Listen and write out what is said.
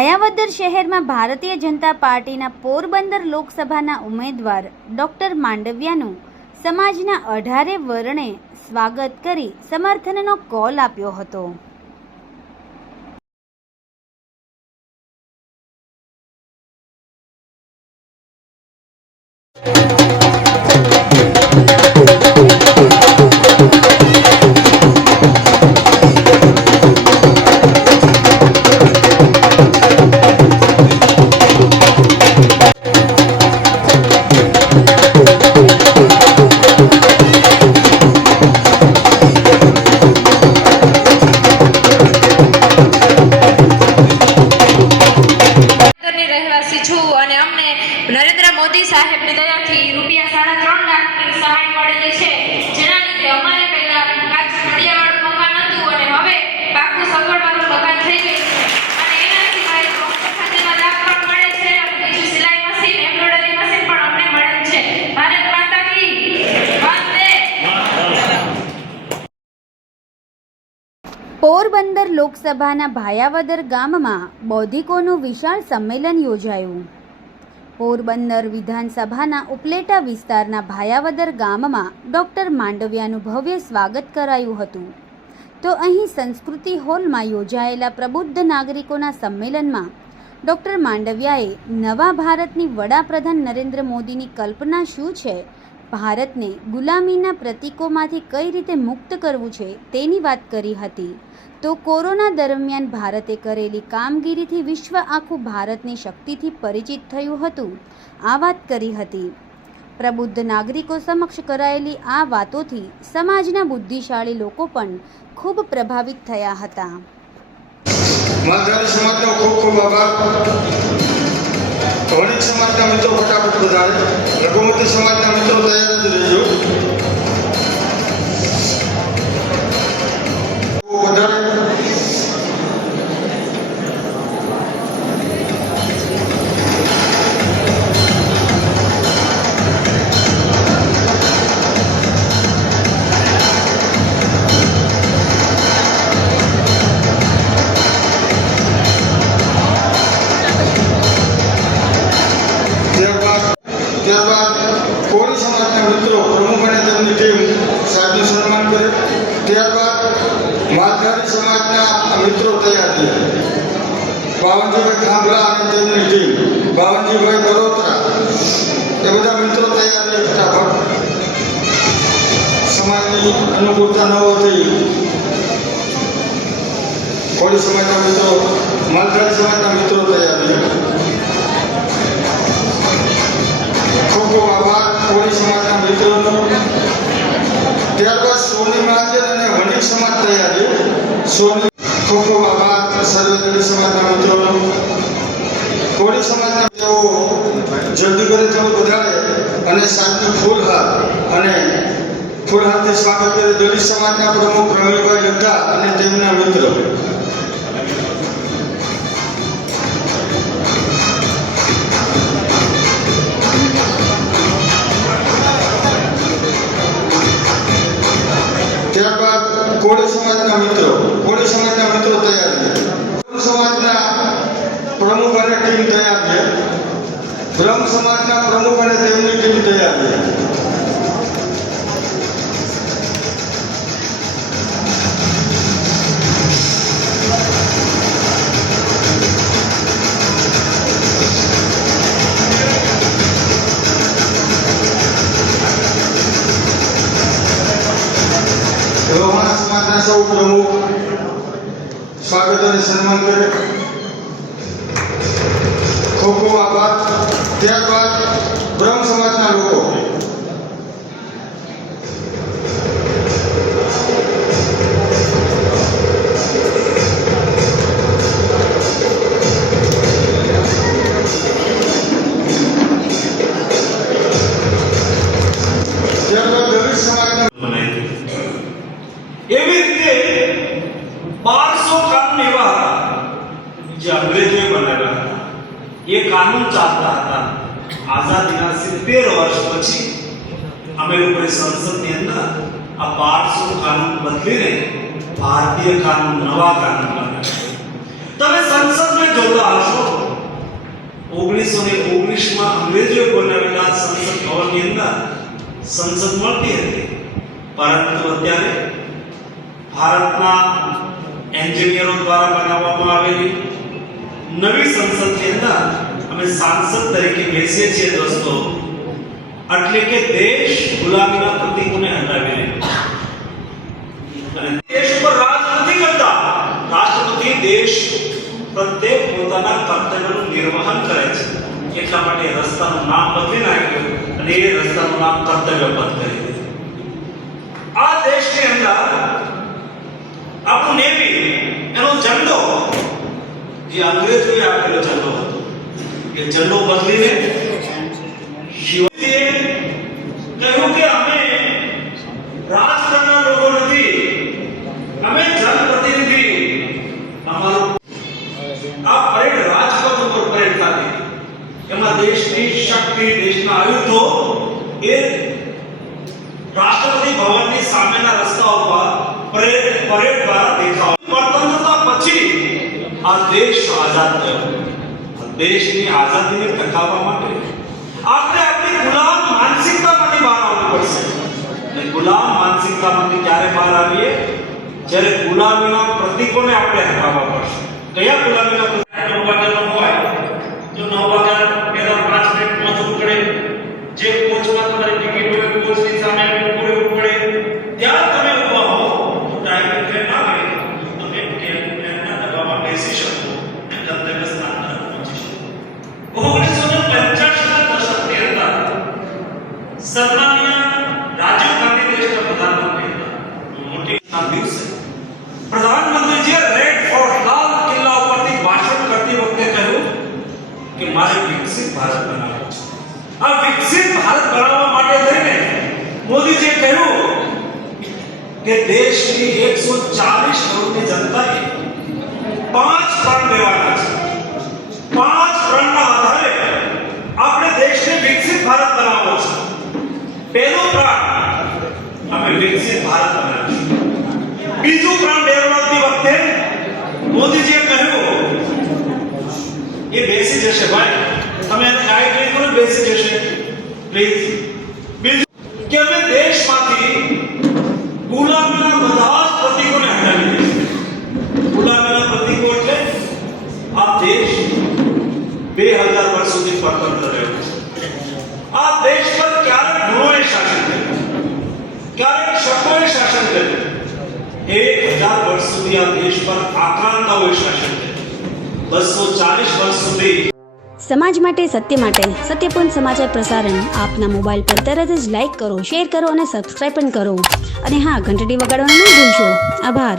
ભાયાવદર શહેરમાં ભારતીય જનતા પાર્ટીના પોરબંદર લોકસભાના ઉમેદવાર ડોક્ટર માંડવિયાનું સમાજના 18 વર્ણે સ્વાગત કરી સમર્થનનો કોલ આપ્યો હતો। नरेंद्र मोदी साहेब ने दया थी रुपया 3.5 लाख की सहाय મળેલી છે, જેના લીધે અમારે પહેલા કાચા નડિયાવાળું મકાન હતું અને હવે પાકું સગવડવાળું મકાન થઈ ગયું છે અને એના સિવાય ખાતેના લાભ પણ મળે છે અને બીજું સિલાઈ મશીન, એમ્બ્રોઇડરી મશીન પણ અમને મળે છે। ભારત માતા કી વંદે। પોરબંદર લોકસભાના ભાયાવદર ગામમાં બૌદ્ધિકોનું વિશાળ સંમેલન યોજાયું। પોરબંદર વિધાનસભાના ઉપલેટા વિસ્તારના ભાયાવદર ગામમાં ડોક્ટર માંડવિયાનું ભવ્ય સ્વાગત કરાયું હતું। તો અહીં સંસ્કૃતિ હોલમાં યોજાયેલા પ્રબુદ્ધ નાગરિકોના સંમેલનમાં ડોક્ટર માંડવિયાએ નવા ભારતની વડાપ્રધાન નરેન્દ્ર મોદીની કલ્પના શું છે, ભારતને ગુલામીના પ્રતીકોમાંથી કઈ રીતે મુક્ત કરવું છે તેની વાત કરી હતી। તો કોરોના દરમિયાન ભારતે કરેલી કામગીરીથી વિશ્વ આખું ભારતની શક્તિથી પરિચિત થયું હતું, આ વાત કરી હતી। પ્રબુદ્ધ નાગરિકો સમક્ષ કરાયેલી આ વાતોથી સમાજના બુદ્ધિશાળી લોકો પણ ખૂબ પ્રભાવિત થયા હતા। માલધારી સમાજનો ખૂબ ખૂબ આભાર। વણિક સમાજના મિત્રો ફટાફટ વધારે, લઘુમતી સમાજના મિત્રો તૈયાર જ રહેજો। ત્યારબાદ કોળી સમાજના મિત્રો પ્રમુખ અને તેમની ટીમ સાહેબનું સન્માન કરે। ત્યારબાદ માલધારી સમાજના મિત્રો તૈયાર થયા, બાવનજીભાઈ ખાંભલા અને તેમની ટીમ, બાવનજીભાઈ બરોત્રા, એ બધા મિત્રો તૈયાર રહે ફટાફટ। સમાજની અનુકૂળતા ન હોતી કોળી સમાજના મિત્રો, માલધારી સમાજના મિત્રો તૈયાર રહે। ખૂબ ખૂબ આભાર કોળી સમાજના મિત્રોનો। ત્યારબાદ સોની મહાજન અને વણિક સમાજ તૈયાર છે। સોની ખૂબ ખૂબ આભાર સર્વદળી સમાજના મિત્રોનો। કોળી સમાજના તેઓ જલ્દી કરે થોડું વધારે અને સાહેબનું ફૂલહાર અને ફૂલહારથી સ્વાગત કરે દલિત સમાજના પ્રમુખ રમેશભાઈ લદ્દા અને તેમના મિત્રો। ત્યારબાદ કોળી સમાજના મિત્રો તૈયાર છે। સમાજના પ્રમુખ અને ટીમ તૈયાર છે। બ્રહ્મ સમાજના પ્રમુખ અને તેમની ટીમ તૈયાર છે। રોહાણા સમાજના સૌ પ્રમુખ સ્વાગત અને સન્માન કરે। ખૂબ ખૂબ આભાર। ત્યારબાદ બ્રહ્મ સમાજના લોકો ત્યારબાદ દલિત સમાજના એવી રીતે 1200 કાનૂન એવા હતા જે અંગ્રેજોએ બનાવ્યા હતા। એ કાનૂન ચાલતા હતા। આઝાદીના 70 વર્ષ પછી અમે લોકોએ સંસદની અંદર આ 1200 કાનૂન બદલીને ભારતીય કાનૂન, નવા કાનૂન બનાવ્યા। તમે સંસદને જોતા હશો 1919 માં અંગ્રેજોએ બનાવેલા સંસદ ભવનની અંદર સંસદ મળતી હતી, પરંતુ અત્યારે ભારતના એન્જિનિયરો દ્વારા બનાવવામાં આવેલી નવી સંસદની અંદર અમે સાંસદ તરીકે બેસીએ છીએ દોસ્તો, એટલે કે દેશ ગુલામીના પ્રતીકોને હટાવી રહ્યો અને દેશ ઉપર રાજ નથી કરતા. રાષ્ટ્રપતિ દેશ પ્રત્યે પોતાના કર્તવ્યનું નિર્વહન કરે છે, એટલા માટે રસ્તાનું નામ બદલી નાખ્યું અને એ રસ્તાનું નામ કર્તવ્ય પથ કરી દીધું. આ દેશની અંદર આપણું નેવી એનો ઝંડો જે અંગ્રેજોએ આપેલો ઝંડો હતો, એ ઝંડો બદલીને શિવાજીએ કહ્યું કે અમે રાજ કરનાર લોકો નથી, અમે જનપ્રતિનિધિ. અમારું આ પરેડ રાજપથ ઉપર પરેડ થતી, એમાં દેશની શક્તિ, દેશના આયુધો એ રાષ્ટ્રપતિ ભવનની સામેના રસ્તા ઉપર પરેડ દ્વારા દેખાવ. સ્વતંત્રતા પછી આ દેશ આઝાદ થયો. દેશની આઝાદીને ટકાવવા માટે આપણે આપણી ગુલામ માનસિકતામાંથી બહાર આવવું પડશે. અને ગુલામ માનસિકતામાંથી ક્યારે બહાર આવીએ? જ્યારે ગુલામીના પ્રતીકોને આપણે હટાવવા પડશે. કયા ગુલામીના પ્રતીકો? 9 વાગ્યાનો હોય તો 9 વાગ્યા પહેલા 5 મિનિટ પહોંચવું પડે. જે કોચમાં તમારી ટિકિટ હોય કોચની સામે ઉભું રહેવું પડે. ત્યાં તમે ઊભા હો તો ટાઈમિંગ ટ્રેન આવે તો તમે ટ્રેનના ડબ્બામાં બેસી શકો અને ગંતવ્ય સ્થાન તરફ પહોંચી શકો. 1985 ના દશકની અંદર સન્માનીય રાજીવ ગાંધી દેશના પ્રધાનમંત્રી હતા. મોટીના દિવસે પ્રધાનમંત્રીજીએ રેડ ફોર્ટ લાલ કિલ્લા ઉપરથી ભાષણ કરતી વખતે કહ્યું કે મારે વિકસિત ભારત બનાવવું છે. આ વિકસિત ભારત બનાવવા માટે થઈને મોદીજીએ કહ્યું કે દેશની 140 કરોડની જનતાએ 5 પ્રણ લેવાના છે. 5 પ્રણના આધારે આપણે દેશને વિકસિત ભારત બનાવવો છે. પહેલું પ્રણ અમે વિકસિત ભારત બનાવીશું. બીજું પ્રણ લેવડાવતી વખતે મોદીજીએ કહ્યું એ બેસી જશે ભાઈ, તમે એને ગાઈડ નહીં કરો, બેસી જશે પ્લીઝ. બીજું કે અમે દેશમાંથી ગુલામીના બધા જ પ્રતીકોને હટાવી દઈશું. ગુલામીના પ્રતીકો એટલે આ દેશ 2000 વર્ષ સુધી સ્વતંત્ર રહ્યો છે. આ દેશ પર ક્યારેક ગુણોએ શાસન કર્યું, ક્યારેક શકોએ શાસન કર્યું. 1000 વર્ષ સુધી આ દેશ પર આક્રાંતાઓએ શાસન કર્યું. 240 વર્ષ સુધી સમાજ માટે, સત્ય માટે, સત્યપૂર્ણ સમાચાર પ્રસારણ આપના મોબાઈલ પર તરત જ લાઈક કરો, શેર કરો અને સબસ્ક્રાઈબ પણ કરો. અને હા, ઘંટડી વગાડવાનું ન ભૂલશો. આભાર.